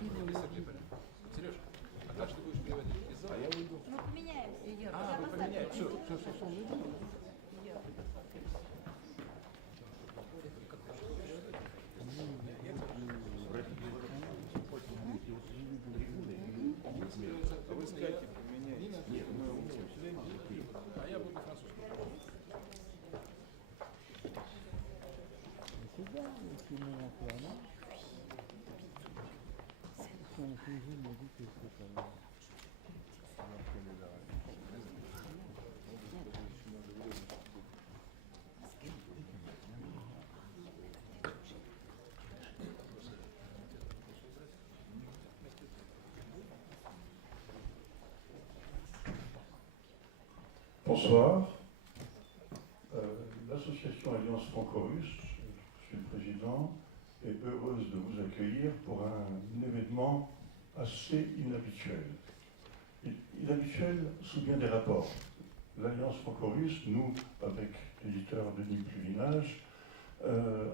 Сереж, а как ты будешь переводить? Из зала? Мы поменяемся. А, вы поменяете. Все. А вы скажите, поменяйтесь. Нет, а я буду французский. Bonsoir. L'association Alliance Franco-Russe, je suis le président, est heureuse de vous accueillir pour un événement assez inhabituel. Inhabituel sous bien des rapports. L'Alliance Franco-Russe, nous, avec l'éditeur Denis Pluvinage,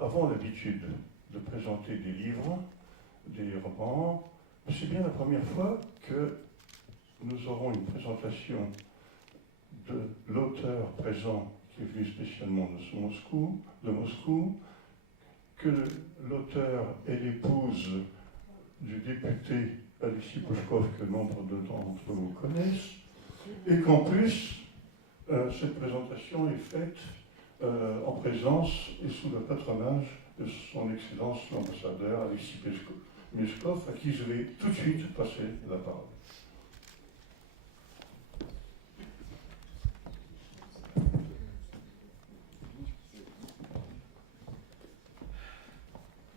avons l'habitude de présenter des livres, des romans. C'est bien la première fois que nous aurons une présentation de l'auteur présent qui est venu spécialement de Moscou, que l'auteur est l'épouse du député Alexis Pushkov, que nombre d'entre vous connaissent, et qu'en plus, cette présentation est faite en présence et sous le patronage de son Excellence l'ambassadeur Alexis Pushkov, à qui je vais tout de suite passer la parole.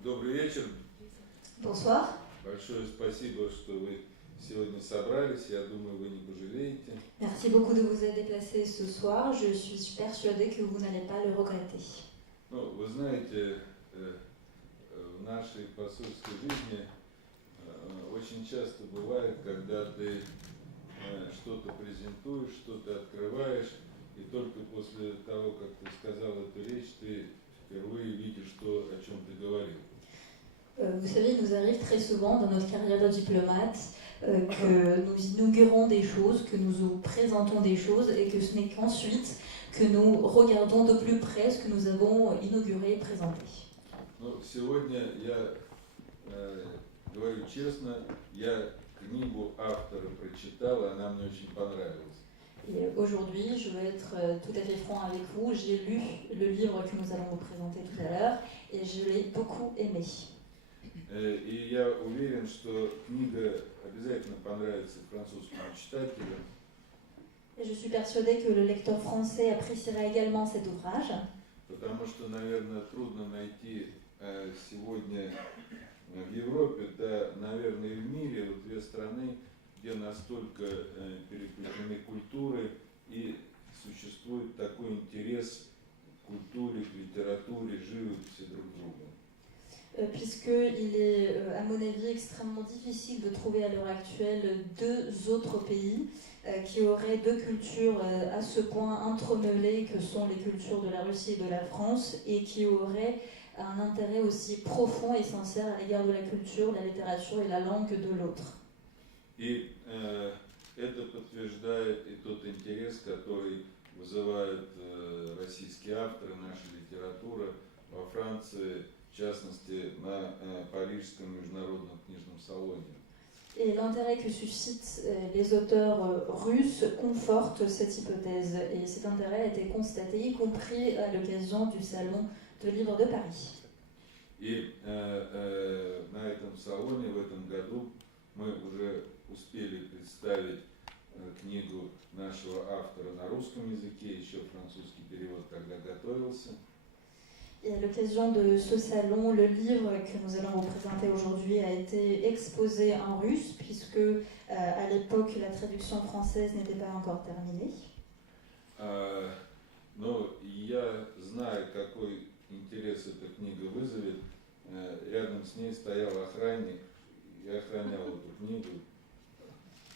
Добрый вечер. Bonsoir. Большое спасибо, что вы сегодня собрались. Я думаю, вы не пожалеете. Merci beaucoup de vous être déplacé ce soir. Je suis persuadée que vous n'allez pas le regretter. Ну, вы знаете, в нашей посольской жизни очень часто бывает, когда ты что-то презентуешь, что-то открываешь, и только после того, как ты сказал эту речь, ты впервые видишь то, о чем ты говорил. Vous savez, il nous arrive très souvent dans notre carrière de diplomate que nous inaugurons des choses, que nous présentons des choses et que ce n'est qu'ensuite que nous regardons de plus près ce que nous avons inauguré et présenté. Ну, сегодня я говорю честно, я книгу автора прочитал, и она мне очень понравилась. Et aujourd'hui, je vais être tout à fait franc avec vous. J'ai lu le livre que nous allons vous présenter tout à l'heure et je l'ai beaucoup aimé. И я уверен, что книга обязательно понравится французскому читателю. Et je suis persuadée que le lecteur français appréciera également cet ouvrage. Потому что, наверное, трудно найти сегодня в Европе, да, наверное, и в мире вот две страны, где настолько переплетены культуры и существует такой интерес к культуре, к литературе, живописи друг друга. Puisqu'il est, à mon avis, extrêmement difficile de trouver à l'heure actuelle deux autres pays qui auraient deux cultures à ce point entremêlées que sont les cultures de la Russie et de la France et qui auraient un intérêt aussi profond et sincère à l'égard de la culture, la littérature et la langue de l'autre. И это подтверждает и тот интерес, который вызывают российские авторы, наша литература во Франции, в частности, на Парижском международном книжном салоне. Et l'intérêt que suscitent les auteurs russes conforte cette hypothèse. Et cet intérêt a été constaté, y compris à l'occasion du Salon de livre de Paris. И на этом салоне в этом году мы уже успели представить книгу нашего автора на русском языке, еще французский перевод тогда готовился. Et à l'occasion de ce salon, le livre que nous allons vous présenter aujourd'hui a été exposé en russe, puisque à l'époque la traduction française n'était pas encore terminée. Но я знаю, какой интерес эта книга вызовет. Рядом с ней стоял охранник, я охранял эту книгу.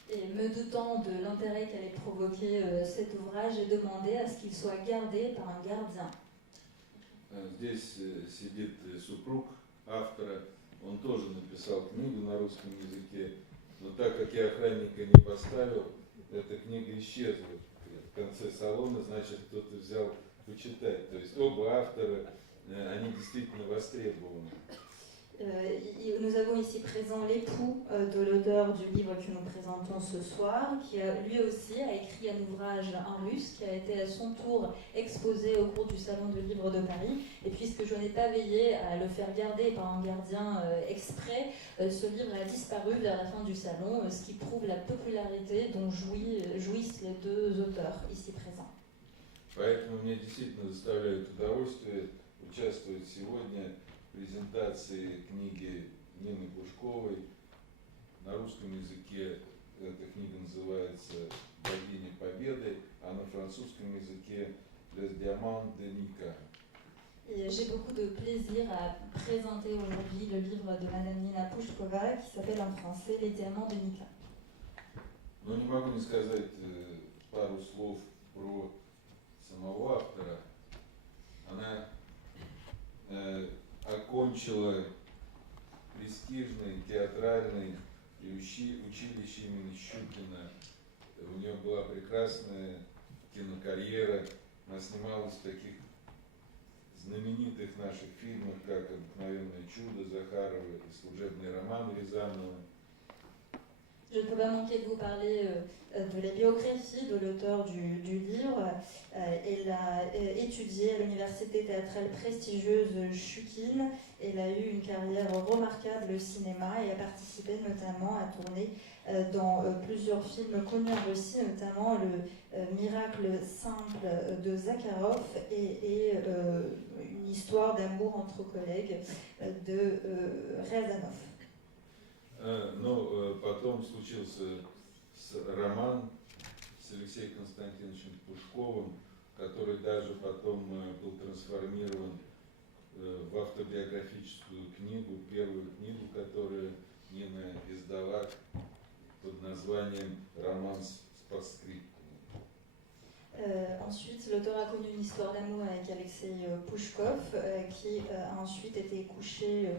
Et me doutant de l'intérêt qu'allait provoquer cet ouvrage, j'ai demandé à ce qu'il soit gardé par un gardien. Здесь сидит супруг автора, он тоже написал книгу на русском языке, но так как я охранника не поставил, эта книга исчезла в конце салона, значит, кто-то взял почитать. То есть оба автора, они действительно востребованы. Nous avons ici présent l'époux de l'auteur du livre que nous présentons ce soir, qui lui aussi a écrit un ouvrage en russe qui a été à son tour exposé au cours du Salon du Livre de Paris. Et puisque je n'ai pas veillé à le faire garder par un gardien exprès, ce livre a disparu vers la fin du salon, ce qui prouve la popularité dont jouissent les deux auteurs ici présents. Поэтому мне действительно доставляет удовольствие участвовать сегодня в презентации книги Нины Пушковой. На русском языке эта книга называется «Богиня Победы», а на французском языке «Les Diamants de Nika». Et j'ai beaucoup de plaisir à présenter aujourd'hui le livre de Madame Nina Pushkova qui s'appelle en français Les Diamants de Nika. Но не могу не сказать пару слов про самого автора. Она окончила престижный театральный училище имени Щукина. У нее была прекрасная кинокарьера. Она снималась в таких знаменитых наших фильмах, как «Обыкновенное чудо» Захарова и «Служебный роман» Рязанова. Je ne peux pas manquer de vous parler de la biographie de l'auteur du livre. Elle a étudié à l'université théâtrale prestigieuse Shukin. Elle a eu une carrière remarquable au cinéma et a participé notamment à tourner dans plusieurs films connus en Russie, notamment le Miracle simple de Zakharov et une histoire d'amour entre collègues de Riazanov. Но потом случился роман с Алексеем Константиновичем Пушковым, который даже потом был трансформирован в автобиографическую книгу, первую книгу, которую Нина издала под названием «Романс с постскриптумом». Ensuite, l'auteur a connu une histoire d'amour avec Alexei Pushkov, qui a ensuite été couché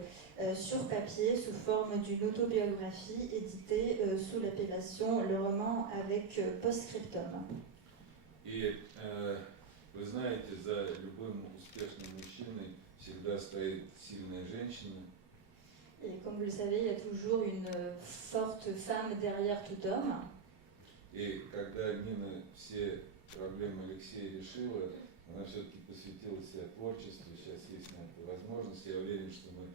sur papier sous forme d'une autobiographie éditée sous l'appellation Le roman avec post-scriptum. И вы знаете, за любым успешным мужчиной всегда стоит сильная женщина. Et comme vous le savez, il y a toujours une forte femme derrière tout homme. И когда Нина все проблемы Алексея решила, она все-таки посвятила себя творчеству, сейчас есть на это возможность. Я уверен, что мы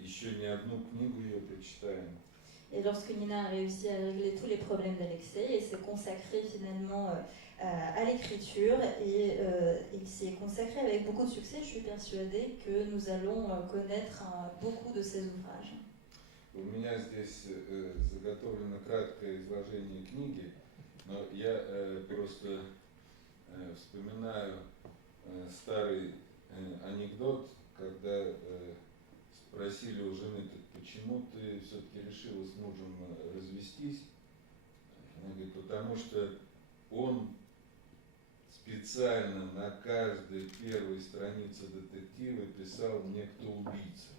еще не одну книгу ее прочитаем. Et lorsque Nina a réussi à régler tous les problèmes d'Alexei, elle s'est consacrée finalement à l'écriture et il s'y est consacré avec beaucoup de succès. Je suis persuadée que nous allons connaître beaucoup de ses ouvrages. У меня здесь заготовлено краткое изложение книги, но я просто вспоминаю старый анекдот, когда спросили у жены, почему ты все-таки решила с мужем развестись? Она говорит, потому что он специально на каждой первой странице детектива писал мне, кто убийца.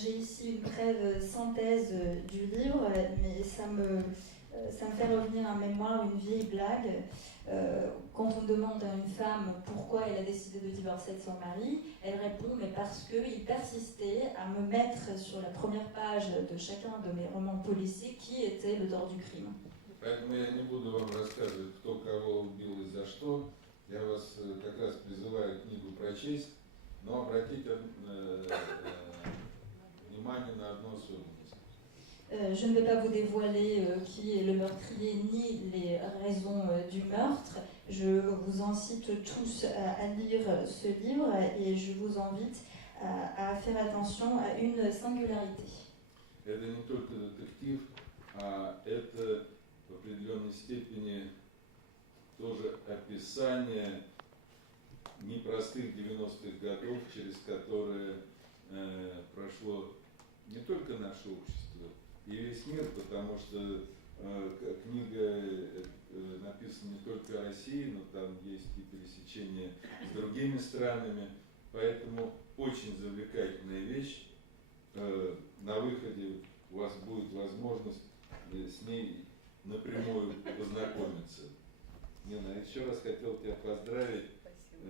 J'ai ici une brève synthèse du livre, mais ça me fait revenir en mémoire une vieille blague. Quand on demande à une femme pourquoi elle a décidé de divorcer de son mari, elle répond mais parce qu'il persistait à me mettre sur la première page de chacun de mes romans policiers qui était l'auteur du crime. Поэтому я не буду вам рассказывать, кто кого убил и за что. Я вас как раз призываю книгу прочесть, но обратить внимание на одну особенность. Je ne vais pas vous dévoiler qui est le meurtrier ni les raisons du meurtre. Je vous incite tous à lire ce livre et je vous invite à faire attention à une singularité. Это не только детектив, а это в определенной степени тоже описание непростых 90-х годов, через которые прошло не только наше общество, и весь мир, потому что книга написана не только о России, но там есть и пересечения с другими странами, поэтому очень завлекательная вещь. на выходе у вас будет возможность с ней напрямую познакомиться. Нина, еще раз хотел тебя поздравить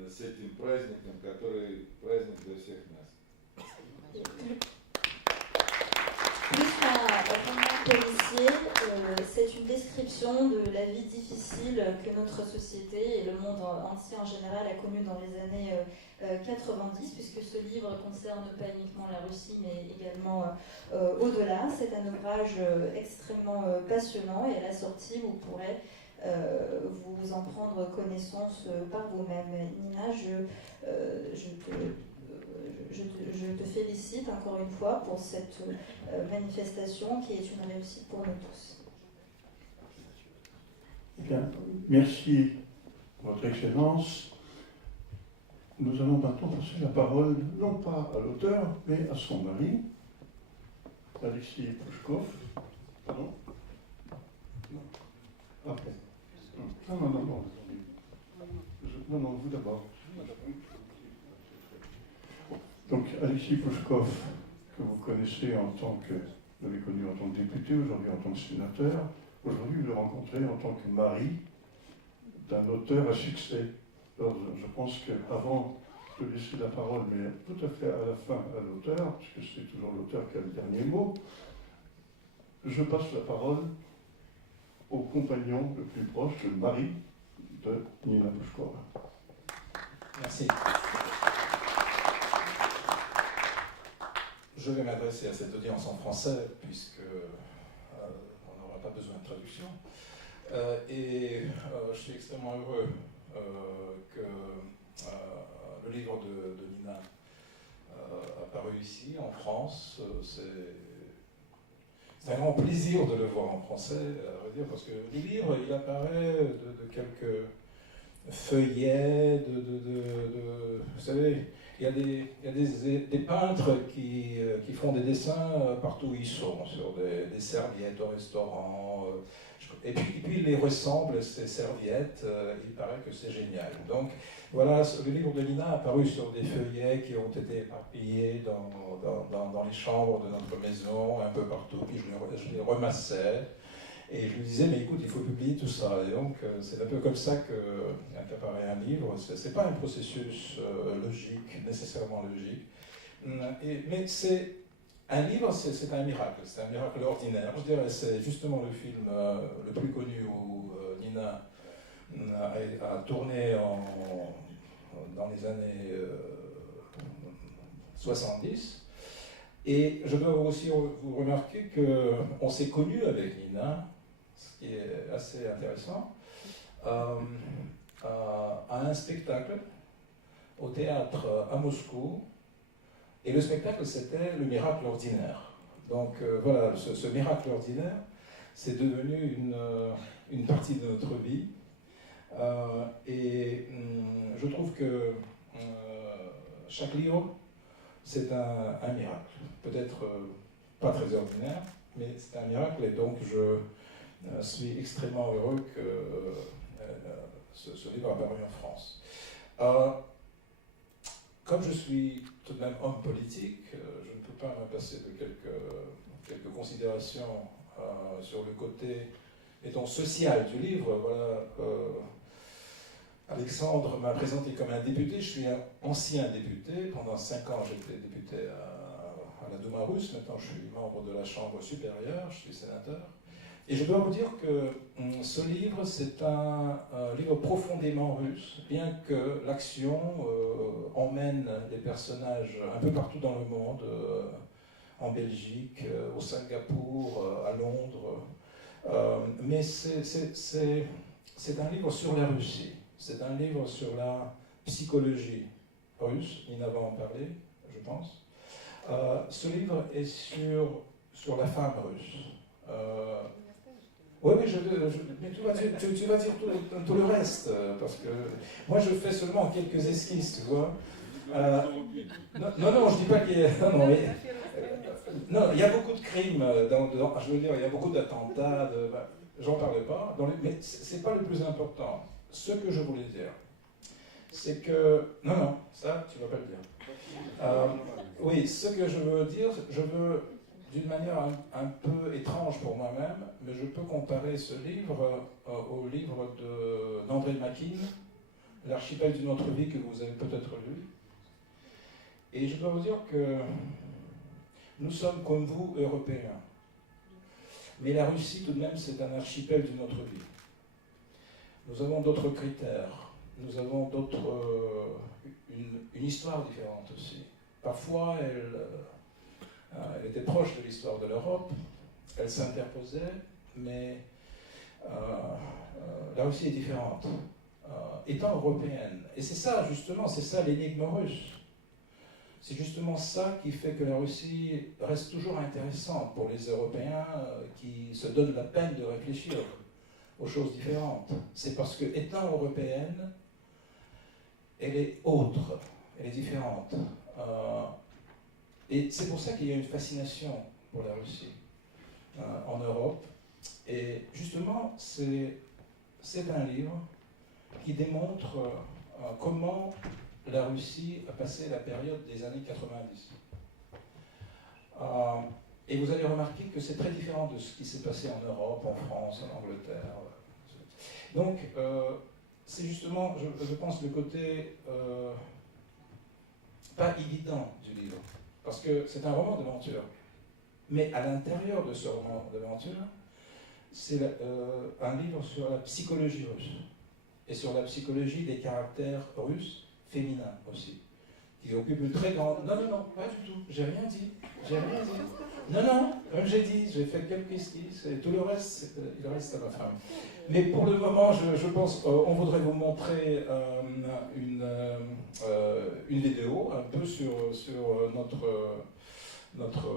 с этим праздником, который праздник для всех нас. Plus qu'un roman policier, c'est une description de la vie difficile que notre société et le monde entier en général a connue dans les années 90, puisque ce livre concerne pas uniquement la Russie, mais également au-delà. C'est un ouvrage extrêmement passionnant et à la sortie, vous pourrez vous en prendre connaissance par vous-même. Nina, je te félicite encore une fois pour cette manifestation qui est une réussite pour nous tous. Bien, merci, Votre Excellence. Nous allons maintenant passer la parole, non pas à l'auteur, mais à son mari, Alexis Pouchkov. Pardon? Non. Après. Non. Non, vous d'abord. Donc, Alexis Pouchkov, que vous connaissez en tant que, vous l'avez connu en tant que député, aujourd'hui en tant que sénateur. Aujourd'hui, vous le rencontrez en tant que mari d'un auteur à succès. Alors, je pense qu'avant de laisser la parole, mais tout à fait à la fin à l'auteur, puisque c'est toujours l'auteur qui a le dernier mot, je passe la parole au compagnon le plus proche, le mari de Nina Pouchkov. Merci. Je vais m'adresser à cette audience en français, puisque on n'aura pas besoin de traduction. Je suis extrêmement heureux que le livre de Nina apparu ici, en France. C'est un grand plaisir de le voir en français, à vrai dire, parce que le livre, il apparaît de quelques feuillets, vous savez, il y a des peintres qui font des dessins partout où ils sont, sur des serviettes au restaurant, et puis ils les ressemblent, ces serviettes, il paraît que c'est génial. Donc voilà, le livre de Nina a apparu sur des feuillets qui ont été éparpillés dans les chambres de notre maison, un peu partout, puis je les remassais. Et je lui disais, mais écoute, il faut publier tout ça. Et donc, c'est un peu comme ça qu'apparaît un livre. Ce n'est pas un processus logique, nécessairement logique. Mais c'est un livre, c'est un miracle. C'est un miracle ordinaire. Je dirais, c'est justement le film le plus connu où Nina a tourné dans les années 70. Et je dois aussi vous remarquer qu'on s'est connus avec Nina, ce qui est assez intéressant, à un spectacle au théâtre à Moscou. Et le spectacle, c'était Le Miracle Ordinaire. Donc voilà, ce miracle ordinaire, c'est devenu une partie de notre vie. Je trouve que chaque livre, c'est un miracle. Peut-être pas très ordinaire, mais c'est un miracle. Et donc, je suis extrêmement heureux que ce livre a apparu en France. Comme je suis tout de même homme politique, je ne peux pas me passer de quelques considérations sur le côté, mettons, social du livre. Voilà, Alexandre m'a présenté comme un député. Je suis un ancien député. Pendant 5 ans, j'étais député à la Douma russe. Maintenant, je suis membre de la Chambre supérieure. Je suis sénateur. Et je dois vous dire que ce livre, c'est un livre profondément russe, bien que l'action emmène les personnages un peu partout dans le monde, en Belgique, au Singapour, à Londres. Mais c'est un livre sur la Russie. C'est un livre sur la psychologie russe. Nina va en parler, je pense. Ce livre est sur la femme russe. Oui, mais tu vas dire tout le reste, parce que moi je fais seulement quelques esquisses, tu vois. Non, je dis pas qu'il y a... Non, il y a beaucoup de crimes, je veux dire, il y a beaucoup d'attentats, j'en parle pas, mais c'est pas le plus important. Ce que je voulais dire, c'est que... Non, ça, tu vas pas le dire. Oui, ce que je veux dire, je veux, d'une manière un peu étrange pour moi-même, mais je peux comparer ce livre au livre d'André Makin, L'archipel d'une autre vie, que vous avez peut-être lu. Et je dois vous dire que nous sommes comme vous, Européens. Mais la Russie, tout de même, c'est un archipel d'une autre vie. Nous avons d'autres critères, nous avons une histoire différente aussi. Parfois, elle était proche de l'histoire de l'Europe, elle s'interposait, mais la Russie est différente, étant européenne. Et c'est ça, justement, c'est ça l'énigme russe. C'est justement ça qui fait que la Russie reste toujours intéressante pour les Européens qui se donnent la peine de réfléchir aux choses différentes. C'est parce que, étant européenne, elle est autre, elle est différente. Et c'est pour ça qu'il y a une fascination pour la Russie en Europe. Et justement, c'est un livre qui démontre comment la Russie a passé la période des années 90. Et vous allez remarquer que c'est très différent de ce qui s'est passé en Europe, en France, en Angleterre. Donc, c'est justement, je pense, le côté pas évident du livre. Parce que c'est un roman d'aventure. Mais à l'intérieur de ce roman d'aventure, c'est un livre sur la psychologie russe. Et sur la psychologie des caractères russes féminins aussi. Qui occupe une très grande... Non, pas du tout. J'ai rien dit. Non, comme j'ai dit, j'ai fait quelques esquisses. Et tout le reste, il reste à ma femme. Mais pour le moment, je pense, on voudrait vous montrer une vidéo un peu sur notre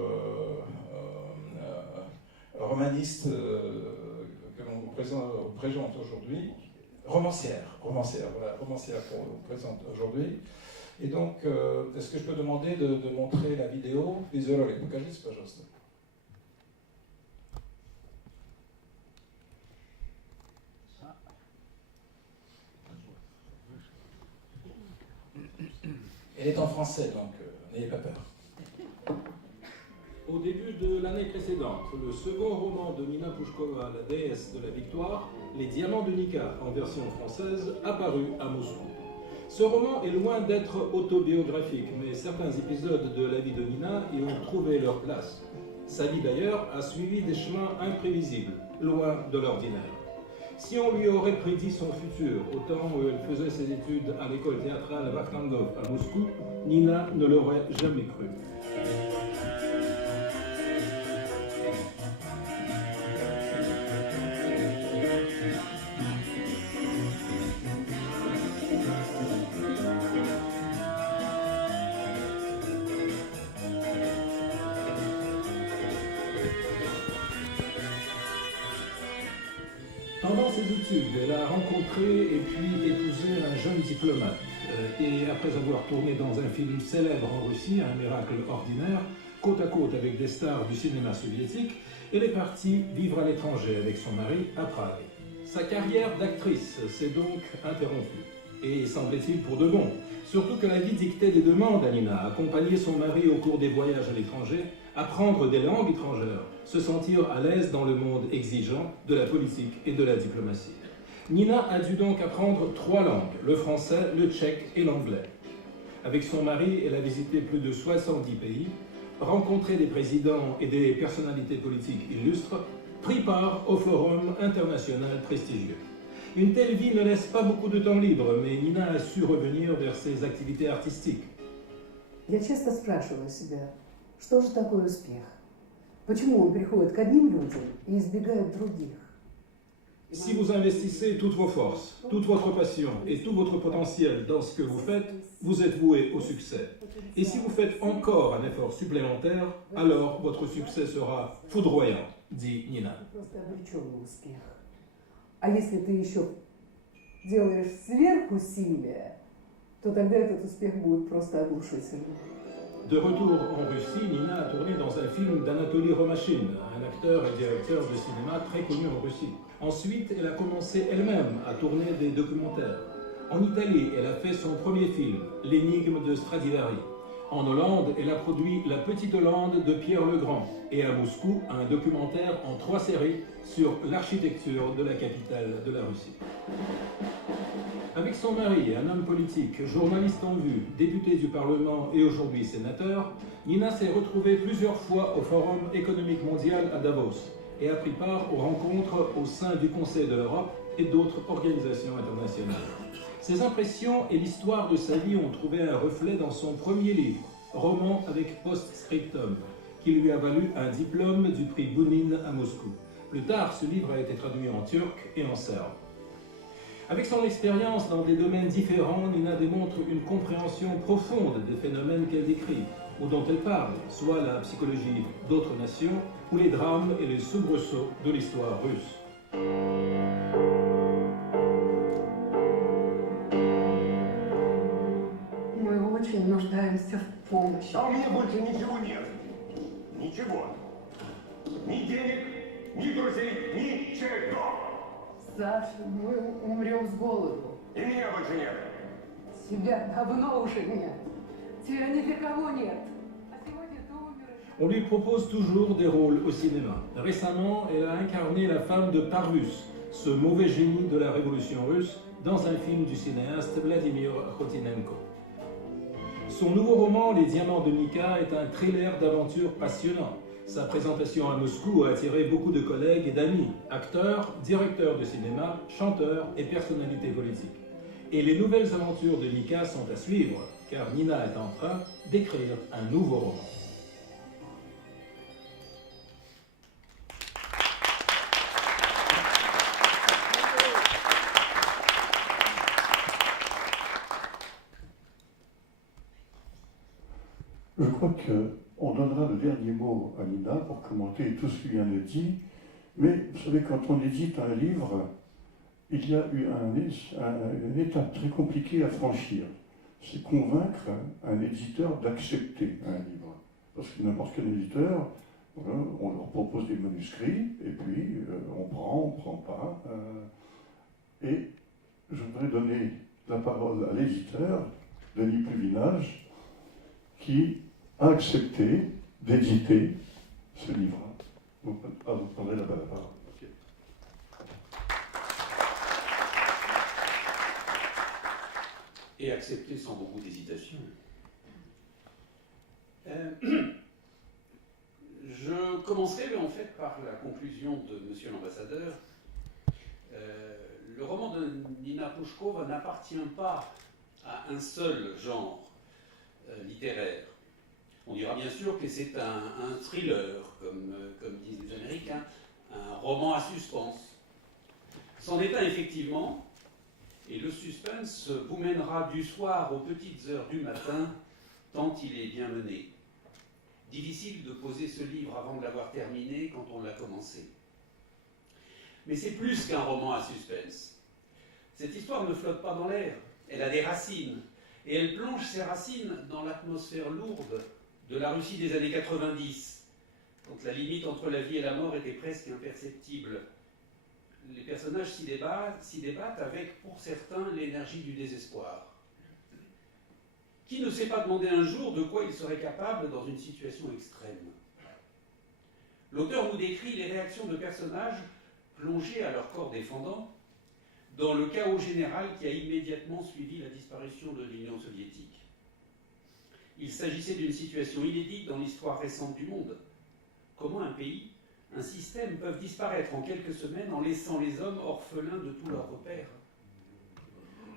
romaniste que l'on vous présente aujourd'hui, romancière qu'on vous présente aujourd'hui. Et donc, est-ce que je peux demander de montrer la vidéo? Désolé, покажите, пожалуйста. Elle est en français, donc n'ayez pas peur. Au début de l'année précédente, le second roman de Nina Pushkova, La déesse de la victoire, Les diamants de Nika, en version française, apparu à Moscou. Ce roman est loin d'être autobiographique, mais certains épisodes de la vie de Nina y ont trouvé leur place. Sa vie d'ailleurs a suivi des chemins imprévisibles, loin de l'ordinaire. Si on lui aurait prédit son futur au temps où elle faisait ses études à l'école théâtrale Vakhtangov à Moscou, Nina ne l'aurait jamais cru. Pendant ses études, elle a rencontré et puis épousé un jeune diplomate. Et après avoir tourné dans un film célèbre en Russie, Un miracle ordinaire, côte à côte avec des stars du cinéma soviétique, elle est partie vivre à l'étranger avec son mari à Prague. Sa carrière d'actrice s'est donc interrompue. Et semblait-il pour de bon. Surtout que la vie dictait des demandes à Nina, accompagner son mari au cours des voyages à l'étranger, apprendre des langues étrangères, se sentir à l'aise dans le monde exigeant de la politique et de la diplomatie. Nina a dû donc apprendre 3 langues, le français, le tchèque et l'anglais. Avec son mari, elle a visité plus de 70 pays, rencontré des présidents et des personnalités politiques illustres, pris part au forum international prestigieux. Une telle vie ne laisse pas beaucoup de temps libre, mais Nina a su revenir vers ses activités artistiques. Я часто спрашиваю себя, что же такое успех? Почему он приходит к одним людям и избегает других? Si vous investissez toutes vos forces, toute votre passion et tout votre potentiel dans ce que vous faites, vous êtes voué au succès. Et si vous faites encore un effort supplémentaire, alors votre succès sera foudroyant, dit Nina. Просто обреченный успех. А если ты еще делаешь сверхусилия, то тогда этот успех будет просто оглушительным. De retour en Russie, Nina a tourné dans un film d'Anatoly Romachine, un acteur et directeur de cinéma très connu en Russie. Ensuite, elle a commencé elle-même à tourner des documentaires. En Italie, elle a fait son premier film, L'énigme de Stradivari. En Hollande, elle a produit La Petite Hollande de Pierre Legrand et à Moscou, un documentaire en 3 séries sur l'architecture de la capitale de la Russie. Avec son mari, un homme politique, journaliste en vue, député du Parlement et aujourd'hui sénateur, Nina s'est retrouvée plusieurs fois au Forum économique mondial à Davos et a pris part aux rencontres au sein du Conseil de l'Europe et d'autres organisations internationales. Ses impressions et l'histoire de sa vie ont trouvé un reflet dans son premier livre, Roman avec post-scriptum, qui lui a valu un diplôme du prix Bounin à Moscou. Plus tard, ce livre a été traduit en turc et en serbe. Avec son expérience dans des domaines différents, Nina démontre une compréhension profonde des phénomènes qu'elle décrit, ou dont elle parle, soit la psychologie d'autres nations, ou les drames et les soubresauts de l'histoire russe. Мы очень нуждаемся в помощи. А у меня больше ничего нет. Ничего. Ни денег, ни друзей, ничего. Саша, мы умрем с голоду. И меня больше нет. Тебя давно уже нет. Тебя ни для кого нет. А сегодня ты умер. On lui propose toujours des rôles au cinéma. Récemment, elle a incarné la femme de Parvus, ce mauvais génie de la révolution russe, dans un film du cinéaste Vladimir Khotinenko. Son nouveau roman, Les Diamants de Nika, est un thriller d'aventure passionnant. Sa présentation à Moscou a attiré beaucoup de collègues et d'amis, acteurs, directeurs de cinéma, chanteurs et personnalités politiques. Et les nouvelles aventures de Nika sont à suivre, car Nina est en train d'écrire un nouveau roman. Je crois qu'on donnera le dernier mot à Nina pour commenter tout ce qui vient de dit, mais vous savez, quand on édite un livre, il y a eu une étape très compliquée à franchir. C'est convaincre un éditeur d'accepter un livre. Parce que n'importe quel éditeur, voilà, on leur propose des manuscrits, et puis on prend pas. Et je voudrais donner la parole à l'éditeur, Denis Pluvinage, qui a accepté d'éditer ce livre. Vous prendrez la parole. Ok. Et accepté sans beaucoup d'hésitation. Je commencerai en fait par la conclusion de Monsieur l'ambassadeur. Le roman de Nina Pouchkova n'appartient pas à un seul genre littéraire. On dira bien sûr que c'est un thriller, comme disent les Américains, un roman à suspense. C'en est un effectivement, et le suspense vous mènera du soir aux petites heures du matin, tant il est bien mené. Difficile de poser ce livre avant de l'avoir terminé quand on l'a commencé. Mais c'est plus qu'un roman à suspense. Cette histoire ne flotte pas dans l'air, elle a des racines, et elle plonge ses racines dans l'atmosphère lourde de la Russie des années 90, quand la limite entre la vie et la mort était presque imperceptible. Les personnages s'y débattent avec, pour certains, l'énergie du désespoir. Qui ne s'est pas demandé un jour de quoi il serait capable dans une situation extrême? L'auteur nous décrit les réactions de personnages plongés à leur corps défendant dans le chaos général qui a immédiatement suivi la disparition de l'Union soviétique. Il s'agissait d'une situation inédite dans l'histoire récente du monde. Comment un pays, un système peuvent disparaître en quelques semaines en laissant les hommes orphelins de tous leurs repères?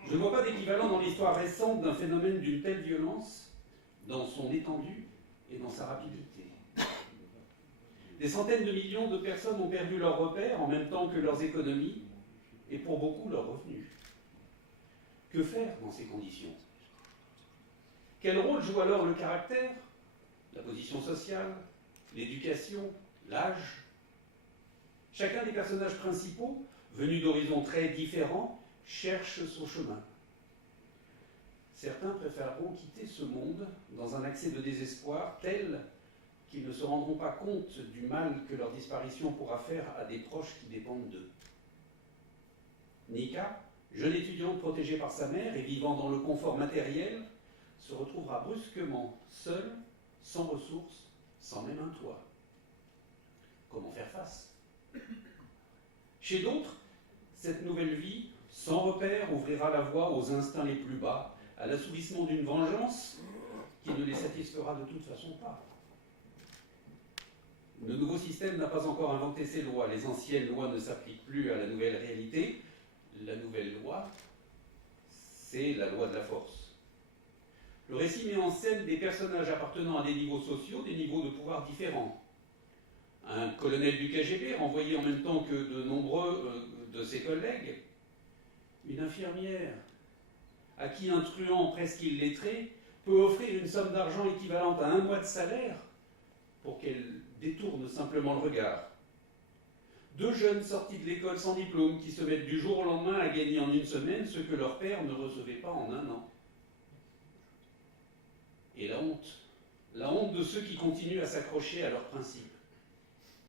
Je ne vois pas d'équivalent dans l'histoire récente d'un phénomène d'une telle violence, dans son étendue et dans sa rapidité. Des centaines de millions de personnes ont perdu leurs repères en même temps que leurs économies et pour beaucoup leurs revenus. Que faire dans ces conditions? Quel rôle joue alors le caractère, la position sociale, l'éducation, l'âge? Chacun des personnages principaux, venus d'horizons très différents, cherche son chemin. Certains préféreront quitter ce monde dans un accès de désespoir tel qu'ils ne se rendront pas compte du mal que leur disparition pourra faire à des proches qui dépendent d'eux. Nika, jeune étudiante protégée par sa mère et vivant dans le confort matériel, se retrouvera brusquement seul, sans ressources, sans même un toit. Comment faire face? Chez d'autres, cette nouvelle vie, sans repère, ouvrira la voie aux instincts les plus bas, à l'assouvissement d'une vengeance qui ne les satisfera de toute façon pas. Le nouveau système n'a pas encore inventé ses lois. Les anciennes lois ne s'appliquent plus à la nouvelle réalité. La nouvelle loi, c'est la loi de la force. Le récit met en scène des personnages appartenant à des niveaux sociaux, des niveaux de pouvoir différents. Un colonel du KGB, renvoyé en même temps que de nombreux de ses collègues. Une infirmière, à qui un truand presque illettré peut offrir une somme d'argent équivalente à 1 mois de salaire pour qu'elle détourne simplement le regard. 2 jeunes sortis de l'école sans diplôme qui se mettent du jour au lendemain à gagner en une semaine ce que leur père ne recevait pas en 1 an. Et la honte de ceux qui continuent à s'accrocher à leurs principes.